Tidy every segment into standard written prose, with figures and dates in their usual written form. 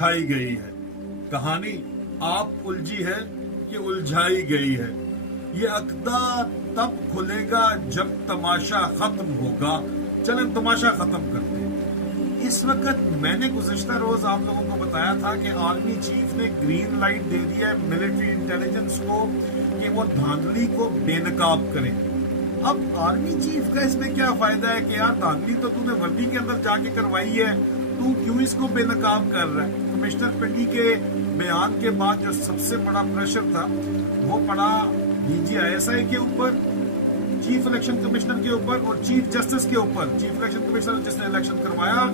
उलझाई गई है कहानी, आप उलझी है कि उलझाई गई है। ये अक़दा तब खुलेगा जब तमाशा खत्म होगा। चलें तमाशा खत्म करते हैं। इस वक्त मैंने गुज़िश्ता रोज आप लोगों को बताया था कि आर्मी चीफ ने ग्रीन लाइट दे दिया है मिलिट्री इंटेलिजेंस को कि वो धांधली को बेनकाब करें। अब आर्मी चीफ का इसमें क्या फायदा है कि यार धांधली तो तूने वर्दी के अंदर जाके करवाई है, तू क्यों इसको बेनकाब कर रहा है। कमिश्नर पिंडी के बयान के बाद जो सबसे बड़ा प्रेशर था वो पड़ा DGISI के ऊपर, चीफ इलेक्शन कमिश्नर के ऊपर और चीफ जस्टिस के ऊपर। चीफ इलेक्शन कमिश्नर जिसने इलेक्शन करवाया,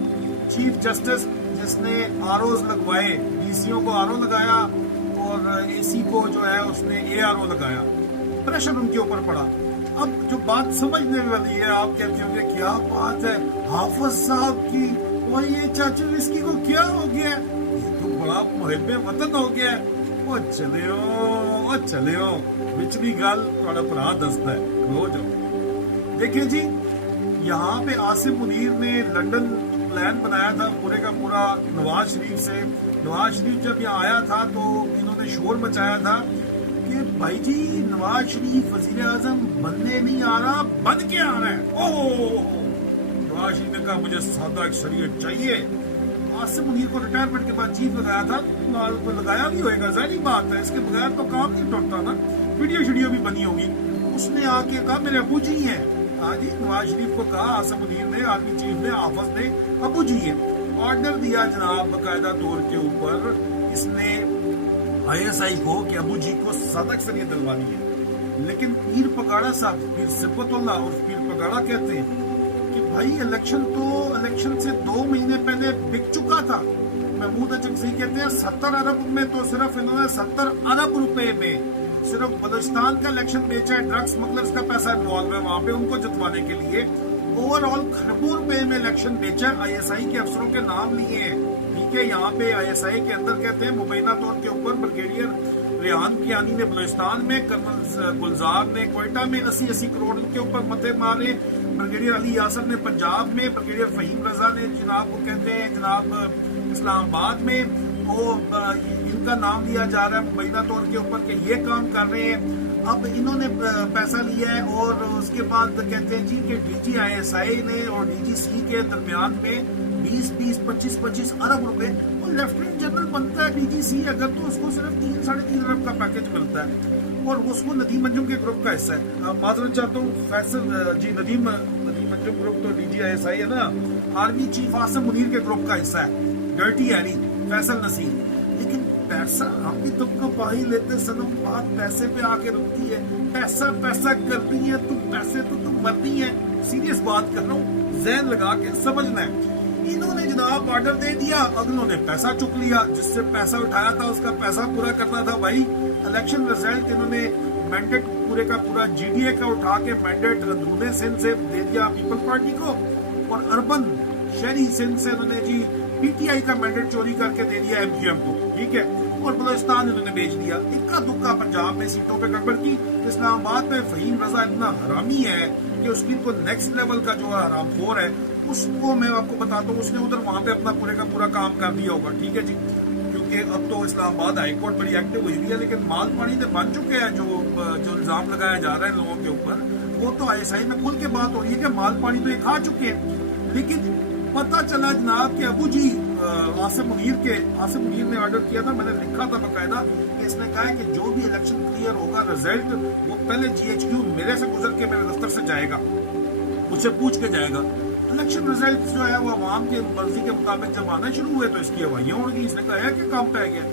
चीफ जस्टिस जिसने ROs लगवाए, DCO को RO लगाया और AC को जो है उसने ARO लगाया। प्रेशर उनके ऊपर पड़ा। अब जो बात समझने वाली है, आप कहते होंगे क्या बात है हाफिज साहब की, और ये चाचू इसकी को क्या हो गया, ये तो बड़ा मुहिब वतन हो गया। वो चले हो विचली गल थोड़ा भरा दसदा है रोज। देखिए जी, यहाँ पे आसिम मुनीर ने लंदन प्लान बनाया था पूरे का पूरा नवाज शरीफ से। नवाज शरीफ जब यहाँ आया था तो इन्होंने शोर मचाया था कि भाई जी नवाज शरीफ वजीर आजम बनने नहीं आ रहा, बन के आ रहा है। ओह, नवाज शरीफ ने कहा मुझे सादा शरीयत चाहिए। आसिम मुनीर को रिटायरमेंट के बाद चीफ लगाया था, तो लगाया भी होगा, जाहिर बात है, इसके बगैर तो काम नहीं टूटता ना। वीडियो भी बनी होगी। उसने आके कहा मेरे अबू जी हैं। हाँ जी, नवाज शरीफ को कहा आसिम मुनीर ने, आर्मी चीफ ने, हाफिज ने, अबू जी हैं। ऑर्डर दिया जनाब बकायदा तौर के ऊपर इसने ISI को कि अबू जी को सदक शरीयत दिलवानी है। लेकिन पीर पगाड़ा साहब, पीर सिब्बतुल्लाह और पीर पगाड़ा कहते हैं कि भाई इलेक्शन से 2 महीने पहले बिक चुका था। महमूद अचकज़ई कहते हैं 70 अरब में, तो सिर्फ इन्होंने 70 अरब रुपए में सिर्फ बलूचिस्तान का इलेक्शन बेचा है। ड्रग स्मगलर्स का पैसा इन्वॉल्व है वहां पे उनको जितवाने के लिए। ओवरऑल खरबों रुपए में इलेक्शन बेचा है। ISI के अफसरों के नाम लिए हैं, ठीक है। यहाँ पे ISI के अंदर कहते हैं मुबैना तौर के ऊपर ब्रिगेडियर रेहान कियानी ने बलूचिस्तान में, कर्नल गुलजार ने कोयटा में 80-80 करोड़ के ऊपर मते मारे। ब्रिगेडियर अली यासर ने पंजाब में, ब्रिगेडियर फहीम रजा ने जनाब को कहते हैं जनाब इस्लामाबाद में, वो इनका नाम लिया जा रहा है मुबैना तौर के ऊपर कि ये काम कर रहे हैं। अब इन्होंने पैसा लिया है और उसके बाद कहते हैं जी कि DGISI ने और DGC के दरमियान में 20-20, 25-25 अरब रुपए। और लेफ्टिनेंट जनरल बनता है DGC अगर, तो उसको सिर्फ 3-3.5 अरब का पैकेज मिलता है और उसको नदीम अंजुम के ग्रुप का हिस्सा है। माजरत चाहता हूँ फैसल जी, नदीम अंजुम ग्रुप तो DGISI है ना, आर्मी चीफ आसिम मुनीर के ग्रुप का हिस्सा है। Dirty Harry, Faisal Naseer. लेकिन पैसा हम भी तुमको पा ही लेते सनम, बात पैसे पे आके रुकती है। पैसा करती है तुम, पैसे तो तुम मरती है। सीरियस बात कर रहा हूँ, ज़हन लगा के समझना है। इन्होंने जनाब ऑर्डर दे दिया, अगलों ने पैसा चुक लिया, जिससे पैसा उठाया था उसका पैसा पूरा करना था। भाई इलेक्शन रिजल्ट इन्होंने मैंडेट पूरे का पूरा GDA का उठा के मैंडेट अंदरूनी सिंध से दे दिया पीपल पार्टी को, और अर्बन शहरी सिंध से इन्होंने जी PTI का मैंडेट चोरी करके दे दिया MQM को, ठीक है। और बलूचिस्तान इन्होंने बेच दिया। इक्का दुक्का पंजाब में सीटों पे गड़बड़ की। इस्लामाबाद में फहीम रजा इतना हरामी है कि उसकी तो नेक्स्ट लेवल का जो हरामखोर है, उसको मैं आपको बताता हूँ, उसने उधर वहां पे अपना पूरे का पूरा काम कर दिया होगा, ठीक है जी। क्योंकि अब तो इस्लामाबाद हाईकोर्ट बड़ी एक्टिव हुई हुई है, लेकिन माल पानी तो बन चुके हैं। जो इल्जाम लगाया जा रहा है लोगों के ऊपर, वो तो ISI में खुल के बात हो रही है कि माल पानी तो ये खा चुके हैं। लेकिन पता चला जनाब कि अबू जी आसिम मुनीर ने ऑर्डर किया था, मैंने लिखा था बकायदा कि इसने कहा है कि जो भी इलेक्शन क्लियर होगा रिजल्ट, वो पहले GHQ मेरे से गुजर के मेरे दफ्तर से जाएगा, मुझसे पूछ के जाएगा। इलेक्शन रिजल्ट जो है वो अवाम के मर्जी के मुताबिक जब आना शुरू हुए तो इसकी हवाइयां उड़ गई। इसने कहा है कि काम पै गया।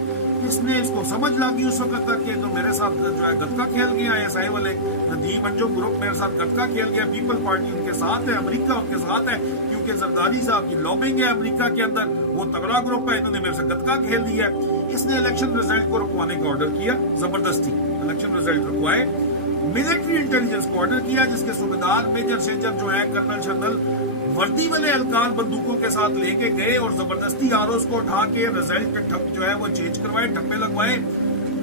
इसने इसको समझ लगी उस वक्त तक कि तो मेरे साथ जो है गतका खेल गया ISI वाले, नदीम अंजुम ग्रुप मेरे साथ गतका खेल गया। पीपल पार्टी उनके साथ है, अमेरिका उनके साथ है, क्योंकि जरदारी साहब की लॉबिंग है अमेरिका के अंदर, वो तगड़ा ग्रुप है, इन्होंने मेरे से गतका खेल दिया। इसने इलेक्शन रिजल्ट को रुकवाने का ऑर्डर किया, जबरदस्ती इलेक्शन रिजल्ट रुकवाए। मिलिट्री इंटेलिजेंस को ऑर्डर किया, जिसके सूबेदार मेजर शेजर जो है कर्नल शर्नल वर्दी वाले एहलकार बंदूकों के साथ लेके गए और जबरदस्ती ROs को उठा के रिजल्ट के ठप जो है वो चेंज करवाए, ठप्पे लगवाए।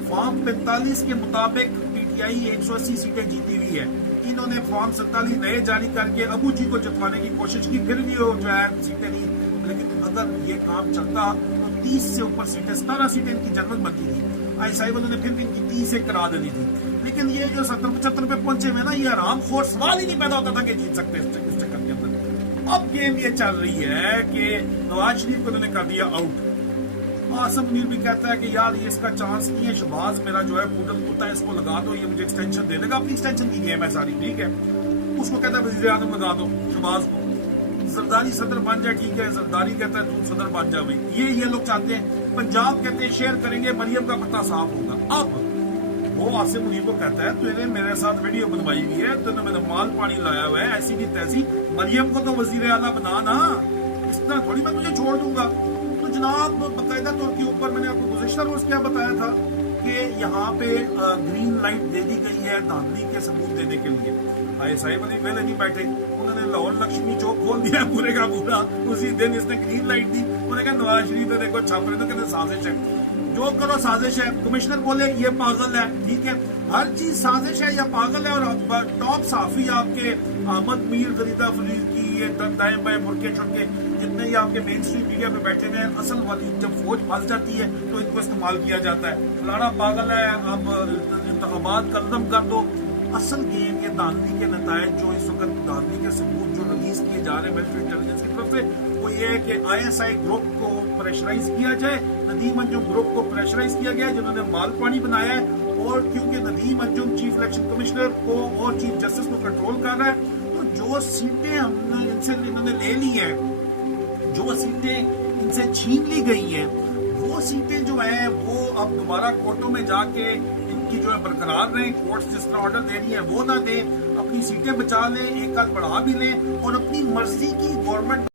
फॉर्म 45 के मुताबिक PTI 180 सीटें जीती हुई है। इन्होंने फॉर्म 47 नए जारी करके अबू जी को जितवाने की कोशिश की, फिर भी वो जो है सीटें नहीं। लेकिन अगर ये काम चलता तो 30 سے اوپر سیٹیں 17 سیٹیں ان کی جنرل بنتی تھی. ISI والوں نے پھر بھی ان کی 30 سے کرا دینی تھی. لیکن یہ جو 70-75 پہ پہنچے ہوئے نا, یہ آرام خور سوال ہی نہیں پیدا ہوتا تھا کہ جیت سکتے اس چکر کے اندر. اب گیم یہ چل رہی ہے کہ نواز شریف کو انہوں نے کر دیا آؤٹ. آصف منیر بھی کہتا ہے کہ یار یہ اس کا چانس نہیں ہے, شہباز میرا جو ہے پوڈل کتا ہے, اس کو لگا دو, یہ مجھے ایکسٹینشن دے دے گا. اپنی ایکسٹینشن کی گیم ہے ساری, ٹھیک ہے. اس کو کہتا ہے وزیر اعظم لگا دو شہباز کو. زرداری صدر بن جائے, ٹھیک ہے, زرداری کہتا ہے تو صدر بن جا. یہ لوگ چاہتے ہیں. پنجاب کہتے ہیں شیئر کریں گے, مریم کا پتہ صاف ہوگا. اب وہ آصف منیر کو کہتا ہے تو نے میرے ساتھ ویڈیو بنوائی ہوئی ہے, تو نے میرا مال پانی لایا ہوا ہے, ایسی کی تیسی, مریم کو تو وزیر اعلیٰ بنا نا, اس طرح تھوڑی میں تجھے چھوڑ دوں گا. تو جناب باقاعدہ طور کے اوپر میں نے آپ کو گزشتہ روز کیا بتایا تھا کہ یہاں پہ گرین لائٹ دے دی گئی ہے دھاندلی کے ثبوت دینے کے لیے. ISI والے پہلے نہیں بیٹھے, انہوں نے لاہور لکشمی چوک کھول دیا پورے کا پورا. اسی دن اس نے گرین لائٹ دی. انہوں نے کہا نواز شریف دیکھو چھاپ رہے, تو کہتے سازش ہے, جو کرو سازش ہے. کمشنر بولے یہ پاگل ہے, ٹھیک ہے, ہر چیز سازش ہے یا پاگل ہے. اور ٹاپ صحافی آپ کے احمد میر, غریدہ فرید کی, یہ دائیں بائیں مرکے چھڑکے جتنے ہی آپ کے مین اسٹریم میڈیا پہ بیٹھے ہیں, اصل والی جب فوج پھنس جاتی ہے تو ان کو استعمال کیا جاتا ہے. فلانا پاگل ہے, اب انتخابات قدم کر دو. اصل گیم یہ دھاندلی کے نتائج جو اس وقت دھاندلی کے ثبوت جو ریلیز کیے جا رہے ہیں ملٹری انٹیلیجنس کی طرف سے, وہ یہ ہے کہ ISI گروپ کو پریشرائز کیا جائے, ندیم انجم گروپ کو پریشرائز کیا گیا جنہوں نے مال پانی بنایا ہے. اور کیونکہ ندیم انجم چیف الیکشن کمشنر کو اور چیف جسٹس کو کنٹرول کر رہا ہے, تو جو سیٹیں ہم نے ان سے انہوں نے لے لی ہیں, جو سیٹیں ان سے چھین لی گئی ہیں, وہ سیٹیں جو ہیں وہ اب دوبارہ کورٹوں میں جا کے ان کی جو ہے برقرار رہیں. کورٹس جس طرح آرڈر دے رہی ہیں وہ نہ دیں, اپنی سیٹیں بچا لیں, ایک آدھ بڑھا بھی لیں, اور اپنی مرضی کی گورنمنٹ